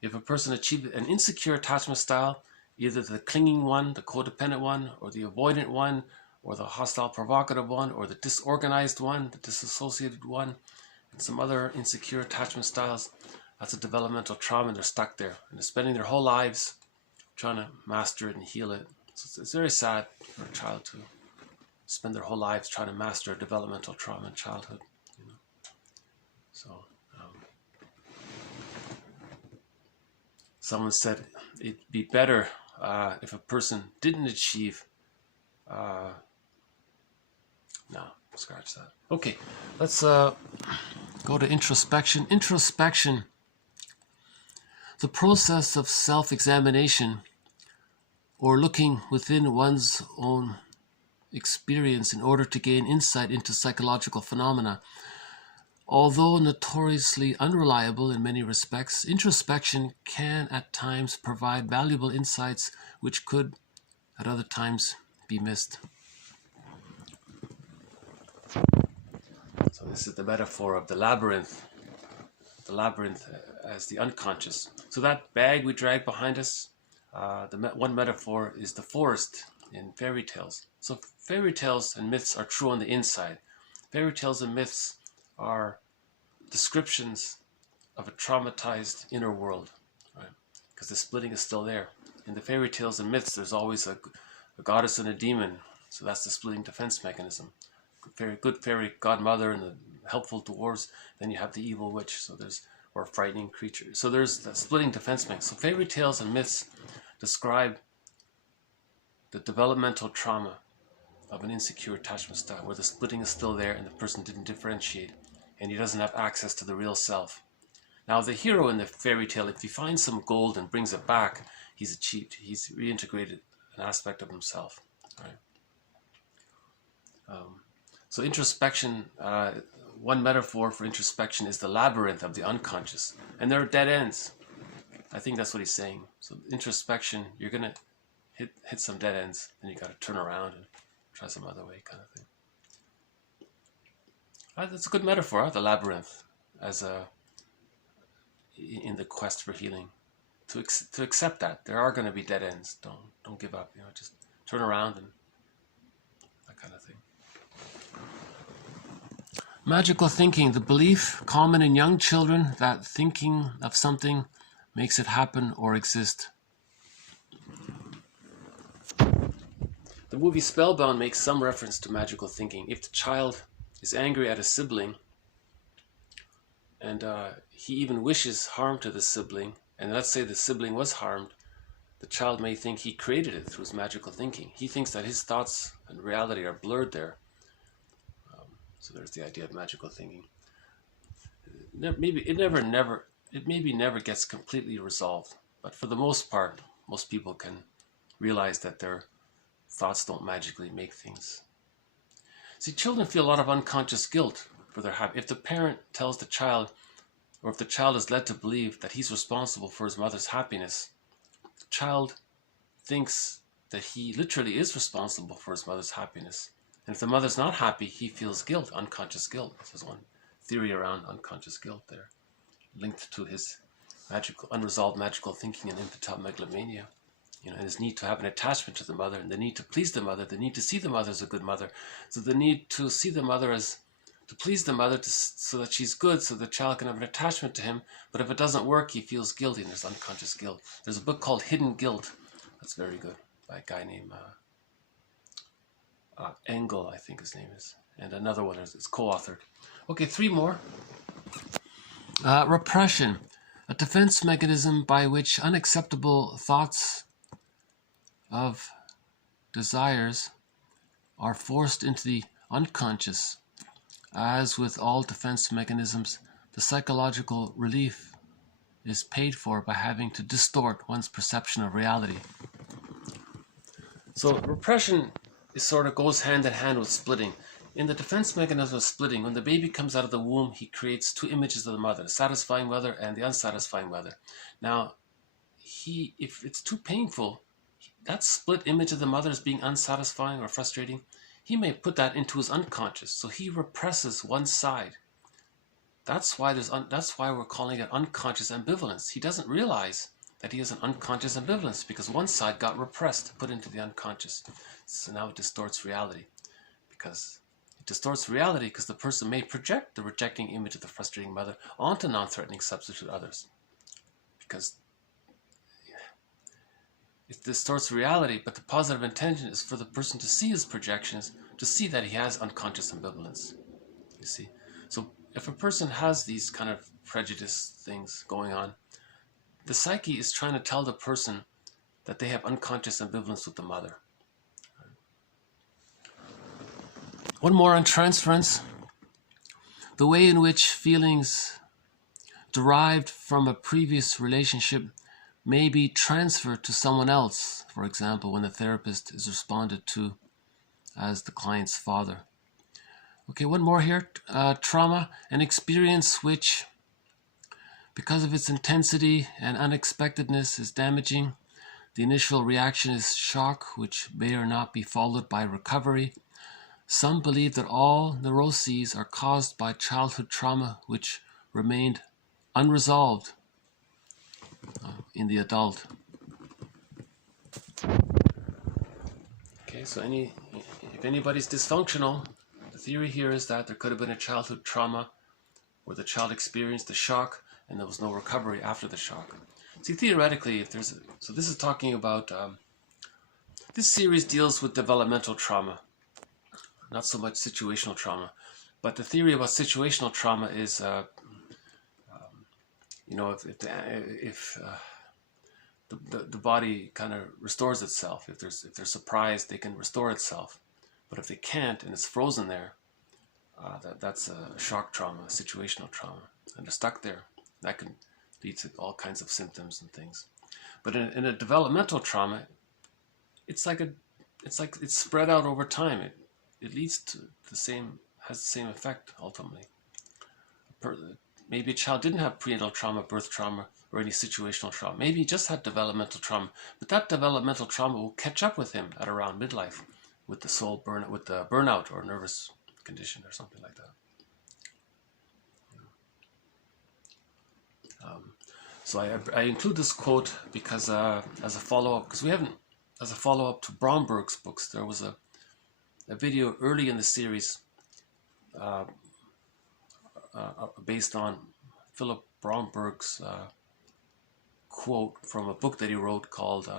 If a person achieves an insecure attachment style, either the clinging one, the codependent one, or the avoidant one, or the hostile provocative one, or the disorganized one, the disassociated one, and some other insecure attachment styles, that's a developmental trauma, and they're stuck there. And they're spending their whole lives trying to master it and heal it. So it's very sad for a child to spend their whole lives trying to master a developmental trauma in childhood. You know? So someone said it'd be better if a person didn't achieve. No, scratch that. Okay, let's go to introspection. Introspection, the process of self-examination or looking within one's own experience in order to gain insight into psychological phenomena. Although notoriously unreliable in many respects, introspection can at times provide valuable insights which could at other times be missed. So this is the metaphor of the labyrinth as the unconscious. So that bag we drag behind us, one metaphor is the forest in fairy tales. So fairy tales and myths are true on the inside. Fairy tales and myths are descriptions of a traumatized inner world, right? Because the splitting is still there. In the fairy tales and myths, there's always a goddess and a demon. So that's the splitting defense mechanism. Good fairy godmother and the helpful dwarves. Then you have the evil witch. Or frightening creature. So there's the splitting defense mechanism. So fairy tales and myths describe the developmental trauma of an insecure attachment style, where the splitting is still there and the person didn't differentiate, and he doesn't have access to the real self. Now the hero in the fairy tale, if he finds some gold and brings it back, he's reintegrated an aspect of himself. Right? So introspection, one metaphor for introspection is the labyrinth of the unconscious, and there are dead ends. I think that's what he's saying. So introspection, you're gonna hit some dead ends, then you got to turn around and try some other way, kind of thing. That's a good metaphor, the labyrinth, as in the quest for healing. To accept that there are going to be dead ends. Don't give up. Just turn around and that kind of thing. Magical thinking, the belief common in young children that thinking of something makes it happen or exist. The movie Spellbound makes some reference to magical thinking. If the child is angry at a sibling and he even wishes harm to the sibling, and let's say the sibling was harmed, the child may think he created it through his magical thinking. He thinks that his thoughts and reality are blurred there. So there's the idea of magical thinking. It maybe never gets completely resolved, but for the most part, most people can realize that their thoughts don't magically make things. See, children feel a lot of unconscious guilt for their habit. If the parent tells the child, or if the child is led to believe that he's responsible for his mother's happiness, the child thinks that he literally is responsible for his mother's happiness. And if the mother's not happy, he feels guilt, unconscious guilt. There's one theory around unconscious guilt there, linked to his unresolved magical thinking and infantile megalomania. and his need to have an attachment to the mother, and the need to please the mother, the need to see the mother as a good mother. So the need to see the mother as, to please the mother so that she's good, so the child can have an attachment to him. But if it doesn't work, he feels guilty, and there's unconscious guilt. There's a book called Hidden Guilt. That's very good, by a guy named Engel, I think his name is. And another one is co-authored. Okay, 3 more. Repression, a defense mechanism by which unacceptable thoughts of desires are forced into the unconscious. As with all defense mechanisms, the psychological relief is paid for by having to distort one's perception of reality. So repression sort of goes hand in hand with splitting. In the defense mechanism of splitting, when the baby comes out of the womb, he creates 2 images of the mother, the satisfying mother and the unsatisfying mother. Now, if it's too painful, that split image of the mother as being unsatisfying or frustrating, he may put that into his unconscious. So he represses one side. That's why we're calling it unconscious ambivalence. He doesn't realize that he has an unconscious ambivalence because one side got repressed, put into the unconscious. So now it distorts reality. Because it distorts reality because the person may project the rejecting image of the frustrating mother onto non-threatening substitute others. Because it distorts reality, but the positive intention is for the person to see his projections, to see that he has unconscious ambivalence. You see? So if a person has these kind of prejudice things going on, the psyche is trying to tell the person that they have unconscious ambivalence with the mother. One more on transference. The way in which feelings derived from a previous relationship may be transferred to someone else, for example, when the therapist is responded to as the client's father. Okay, one more here. Trauma, an experience which, because of its intensity and unexpectedness, is damaging. The initial reaction is shock, which may or not be followed by recovery. Some believe that all neuroses are caused by childhood trauma which remained unresolved in the adult. Okay, so if anybody's dysfunctional, the theory here is that there could have been a childhood trauma where the child experienced the shock and there was no recovery after the shock. See, theoretically, so this is talking about, this series deals with developmental trauma, not so much situational trauma. But the theory about situational trauma is, if the body kind of restores itself. If they're surprised, they can restore itself. But if they can't and it's frozen there, that's a shock trauma, a situational trauma, and they're stuck there. That can lead to all kinds of symptoms and things. But in a developmental trauma, it's spread out over time. It leads to has the same effect ultimately. Maybe a child didn't have prenatal trauma, birth trauma, or any situational trauma. Maybe he just had developmental trauma, but that developmental trauma will catch up with him at around midlife, with the burnout or nervous condition or something like that. So I include this quote because as a follow-up to Bromberg's books, there was a video early in the series based on Philip Bromberg's quote from a book that he wrote called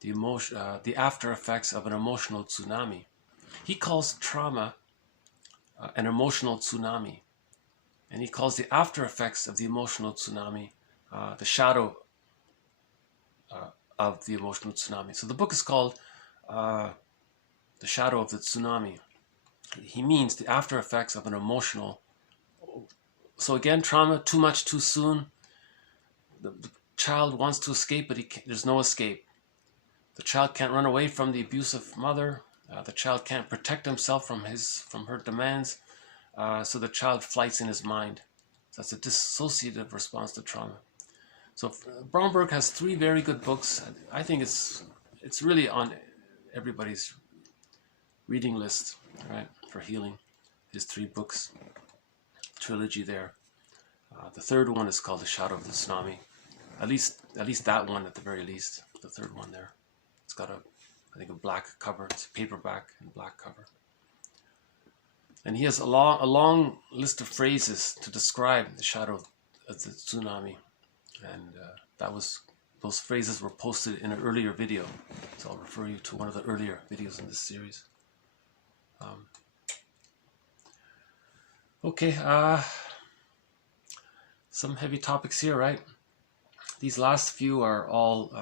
The After Effects of an Emotional Tsunami. He calls trauma an emotional tsunami, and he calls the after effects of the emotional tsunami the shadow of the emotional tsunami. So the book is called The Shadow of the Tsunami. He means the after effects of an emotional. So again, trauma, too much, too soon. The child wants to escape, but there's no escape. The child can't run away from the abusive mother. The child can't protect himself from her demands. So the child flights in his mind. So that's a dissociative response to trauma. So Bromberg has 3 very good books. I think it's really on everybody's reading list, right, for healing. His 3 books, trilogy there. The third one is called The Shadow of the Tsunami. At least that one at the very least. the third one there. It's got I think a black cover. It's a paperback and black cover. And he has a long list of phrases to describe the shadow of the tsunami. And those phrases were posted in an earlier video. So I'll refer you to one of the earlier videos in this series. Okay, some heavy topics here, right? These last few are all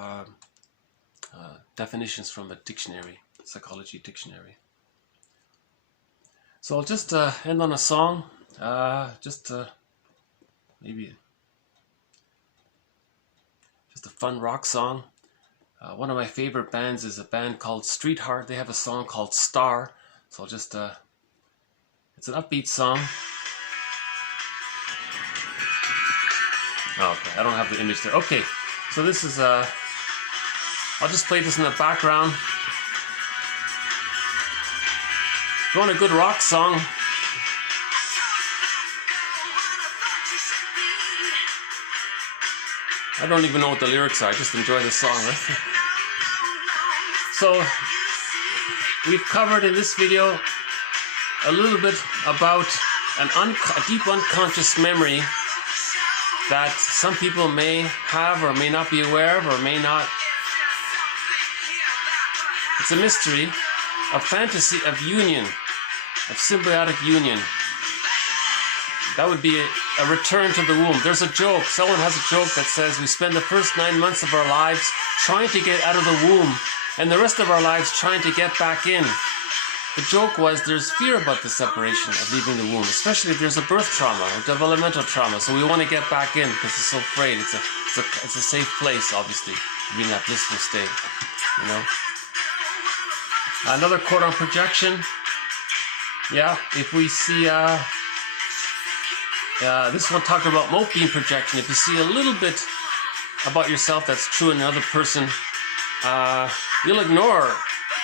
definitions from a dictionary, psychology dictionary. So I'll just end on a song, maybe just a fun rock song. One of my favorite bands is a band called Street Heart. They have a song called Star. So I'll just, it's an upbeat song. Oh, okay, I don't have the image there. Okay, so this is, I'll just play this in the background. If you want a good rock song, I don't even know what the lyrics are, I just enjoy the song, right? So, we've covered in this video a little bit about a deep unconscious memory that some people may have or may not be aware of or may not. It's a mystery, a fantasy of union, of symbiotic union. That would be a return to the womb. There's a joke, someone has a joke that says we spend the first 9 months of our lives trying to get out of the womb and the rest of our lives trying to get back in. The joke was there's fear about the separation of leaving the womb, especially if there's a birth trauma or developmental trauma. So we want to get back in because it's so afraid. It's a safe place, obviously, to be in that blissful state, you know. Another quote on projection. Yeah, if we see, this one talking about mote beam projection. If you see a little bit about yourself that's true in another person, you'll ignore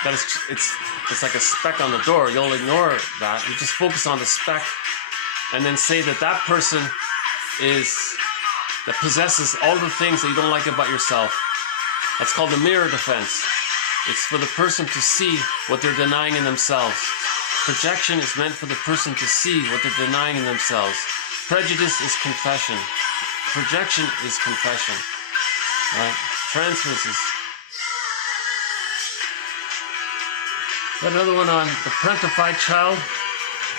that it's like a speck on the door. You'll ignore that. You just focus on the speck and then say that that person that possesses all the things that you don't like about yourself. That's called the mirror defense. It's for the person to see what they're denying in themselves. Projection is meant for the person to see what they're denying in themselves. Prejudice is confession. Projection is confession. Right? Transference is. Got another one on the parentified child.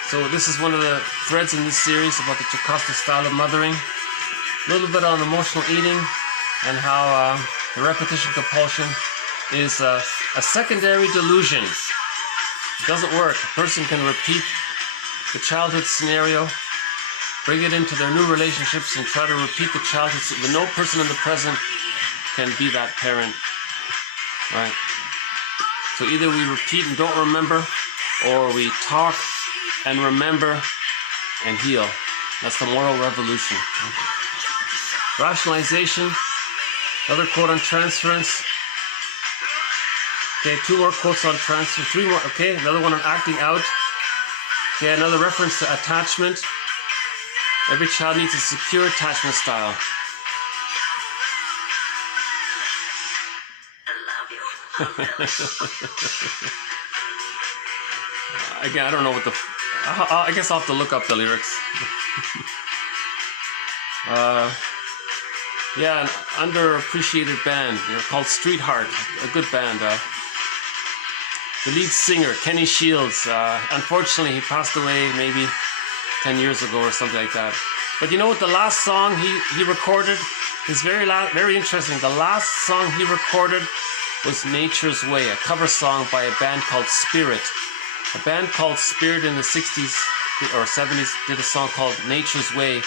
So this is one of the threads in this series about the Jocasta style of mothering. A little bit on emotional eating and how the repetition compulsion is a secondary delusion. It doesn't work. A person can repeat the childhood scenario, bring it into their new relationships and try to repeat the childhood, but no person in the present can be that parent, right? So either we repeat and don't remember, or we talk and remember and heal. That's the moral revolution. Rationalization, another quote on transference. Okay, 2 more quotes on transfer, 3 more, okay, another one on acting out. Okay, another reference to attachment. Every child needs a secure attachment style. Again, I don't know what I guess I'll have to look up the lyrics. Yeah, an underappreciated band, called Street Heart, a good band. The lead singer, Kenny Shields, unfortunately he passed away maybe 10 years ago or something like that. But you know what, the last song he recorded is very interesting. The last song he recorded was Nature's Way, a cover song by a band called Spirit. A band called Spirit in the 60s or 70s did a song called Nature's Way.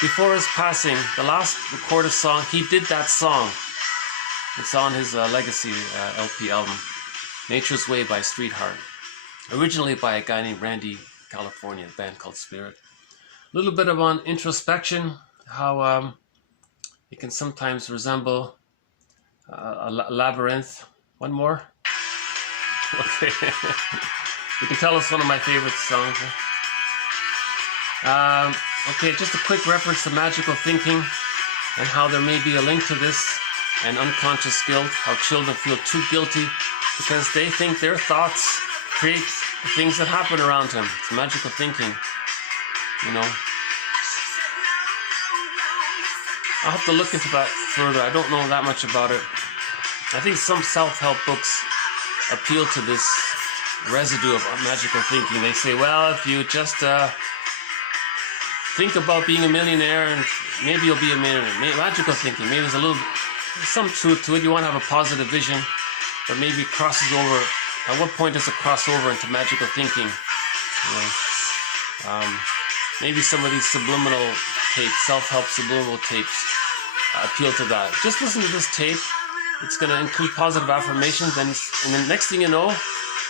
Before his passing, the last recorded song, he did that song. It's on his Legacy LP album, Nature's Way by Street Heart. Originally by a guy named Randy California, a band called Spirit. A little bit on introspection, how it can sometimes resemble a labyrinth. One more? Okay. You can tell it's one of my favorite songs. Okay, just a quick reference to magical thinking and how there may be a link to this and unconscious guilt, how children feel too guilty because they think their thoughts create the things that happen around them. It's magical thinking, you know. I'll have to look into that further. I don't know that much about it. I think some self-help books appeal to this residue of magical thinking. They say, well, if you just think about being a millionaire and maybe you'll be a millionaire. Magical thinking, maybe there's a little, some truth to it. You want to have a positive vision, but maybe it crosses over. At what point does it cross over into magical thinking? You know, maybe some of these subliminal tapes, self-help subliminal tapes, appeal to that. Just listen to this tape. It's going to include positive affirmations, and the next thing you know,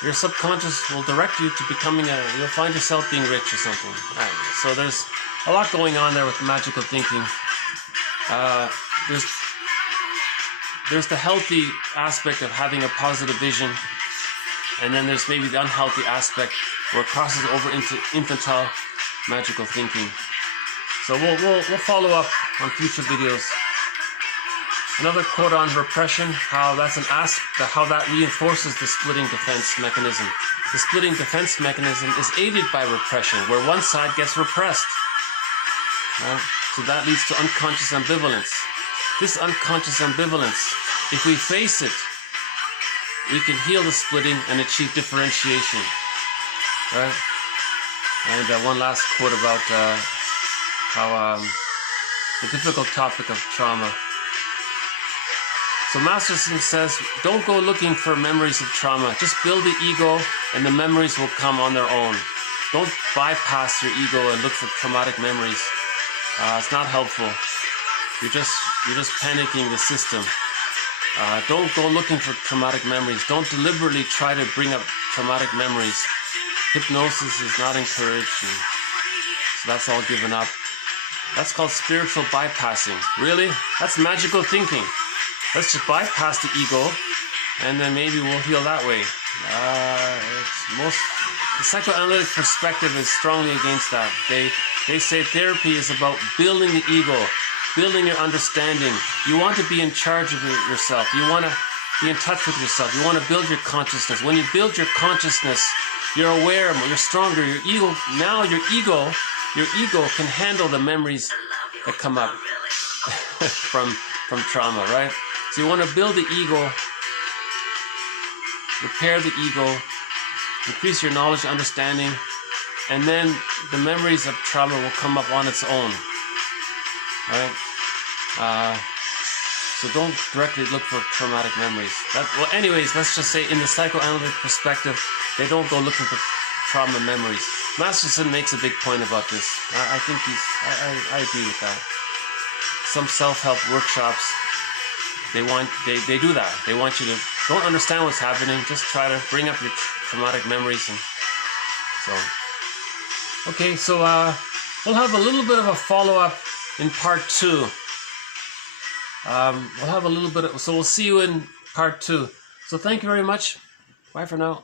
your subconscious will direct you to becoming you'll find yourself being rich or something. All right, so there's a lot going on there with magical thinking. There's the healthy aspect of having a positive vision, and then there's maybe the unhealthy aspect where it crosses over into infantile magical thinking. So we'll follow up on future videos. Another quote on repression, how that's how that reinforces the splitting defense mechanism. The splitting defense mechanism is aided by repression, where one side gets repressed. Right? So that leads to unconscious ambivalence. This unconscious ambivalence, if we face it, we can heal the splitting and achieve differentiation. Right? And one last quote about how the difficult topic of trauma. So Masterson says, don't go looking for memories of trauma. Just build the ego and the memories will come on their own. Don't bypass your ego and look for traumatic memories. It's not helpful. You're just panicking the system. Don't go looking for traumatic memories. Don't deliberately try to bring up traumatic memories. Hypnosis is not encouraged. So that's all given up. That's called spiritual bypassing. Really? That's magical thinking. Let's just bypass the ego, and then maybe we'll heal that way. The psychoanalytic perspective is strongly against that. They say therapy is about building the ego, building your understanding. You want to be in charge of yourself. You want to be in touch with yourself. You want to build your consciousness. When you build your consciousness, you're aware more, you're stronger. Your ego can handle the memories that come up from trauma, right? So you want to build the ego, repair the ego, increase your knowledge, understanding, and then the memories of trauma will come up on its own, right? So don't directly look for traumatic memories. Well, anyways, let's just say in the psychoanalytic perspective, they don't go looking for trauma memories. Masterson makes a big point about this. I think I agree with that. Some self-help workshops, they do that. They want you to don't understand what's happening. Just try to bring up your traumatic memories, and so. Okay, so we'll have a little bit of a follow-up in part 2. We'll have a little bit. So we'll see you in part 2. So thank you very much. Bye for now.